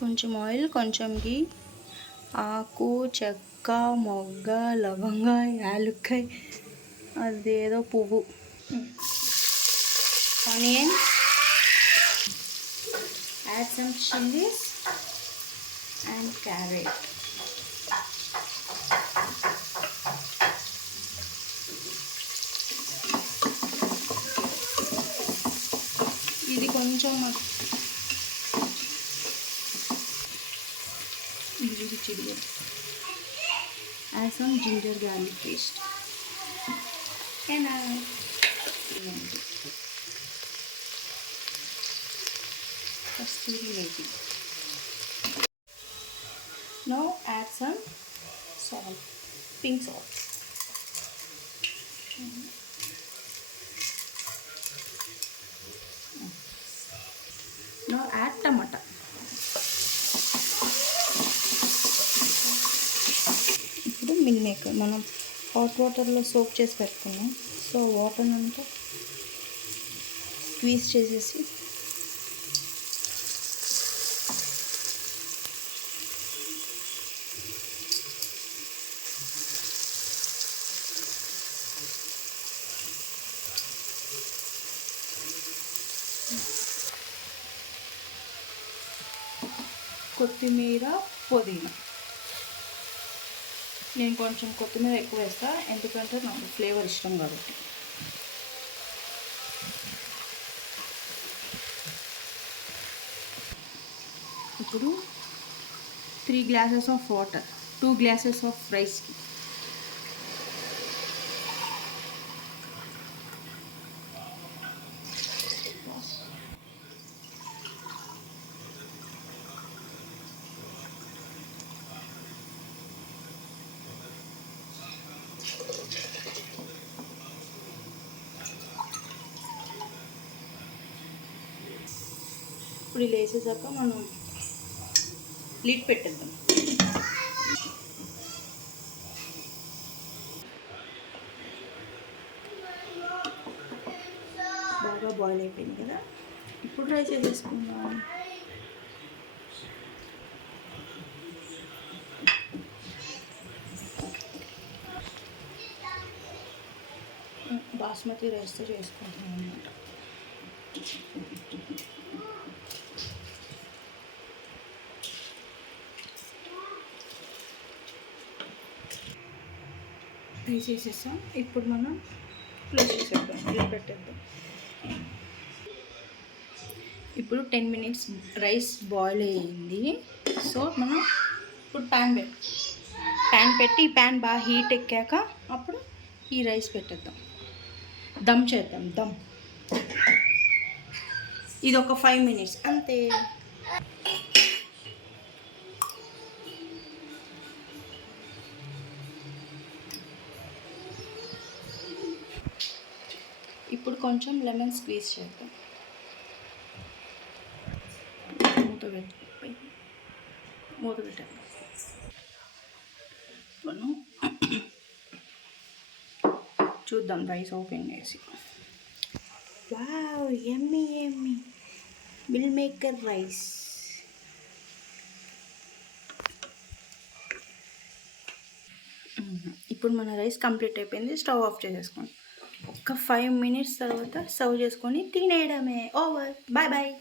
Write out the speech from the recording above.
కొంచెం ఆయిల్, కొంచెం ఘీ, ఆకు, చెక్క, మొగ్గ, లవంగ, యాలుక్కాయ, అదేదో పువ్వు, onion, add some chillies and carrot. ఇది కొంచెం ఇది చిల్లి. Add some ginger garlic paste. And kasturi methi. Now add some salt, pink salt. Now add tomato. Meal maker మనం హాట్ వాటర్లో సోప్ చేసి పెట్టుకున్నాం. సో వాటర్ అంతా స్క్వీజ్ చేసేసి కొత్తిమీర, పుదీనా. నేను కొంచెం కొత్తిమీర ఎక్కువ వేస్తాను, ఎందుకంటే నాకు ఫ్లేవర్ ఇష్టం కాబట్టి. ఇప్పుడు 3 glasses of water, 2 glasses of రైస్కి. ఇప్పుడు ఇలా వేసేసాక మనం లిడ్ పెట్టేద్దాం. బాగా బాయిల్ అయిపోయింది కదా, ఇప్పుడు రైస్ వేసేసుకుందాం. బాస్మతి రైస్తో చేసుకుంటాం అన్నమాట. రైస్ వేసేసాం. ఇప్పుడు మనం క్లోజ్ చేసేద్దాం, ఇలా పెట్టేద్దాం. ఇప్పుడు 10 మినిట్స్ రైస్ బాయిల్ అయ్యింది. సో మనం ఇప్పుడు ప్యాన్ పెట్టి ఈ ప్యాన్ బాగా హీట్ ఎక్కాక అప్పుడు ఈ రైస్ పెట్టేద్దాం. దమ్ చేద్దాం. ఇది ఒక 5 మినిట్స్ అంతే. ఇప్పుడు కొంచెం లెమన్ స్క్వీజ్ చేద్దాం. మూత పెట్టాలి. మనం చూద్దాం రైస్ ఓపెన్ చేసి. వావ్, యమ్మీ మిల్ మేకర్ రైస్. ఇప్పుడు మన రైస్ కంప్లీట్ అయిపోయింది. స్టవ్ ఆఫ్ చేసేసుకోండి. ఒక 5 మినిట్స్ తర్వాత సర్వ్ చేసుకొని తినేయడమే. ఓవర్. బాయ్.